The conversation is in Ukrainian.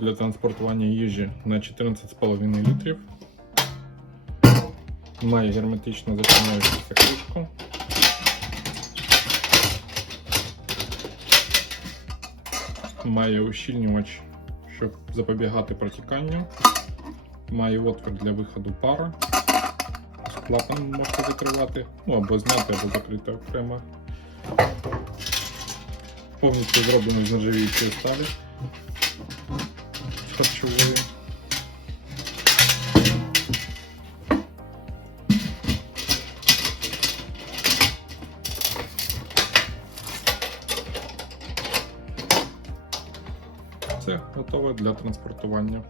для транспортування їжі на 14,5 літрів. Має герметично зачиняючуся кришку. Має ущільнювач, щоб запобігати протіканню. Має отвір для виходу пара. Клапан можете закривати, ну або зняти, або закрити окремо. Повністю зроблено з нержавіючої сталі. Харчової. Все готове для транспортування.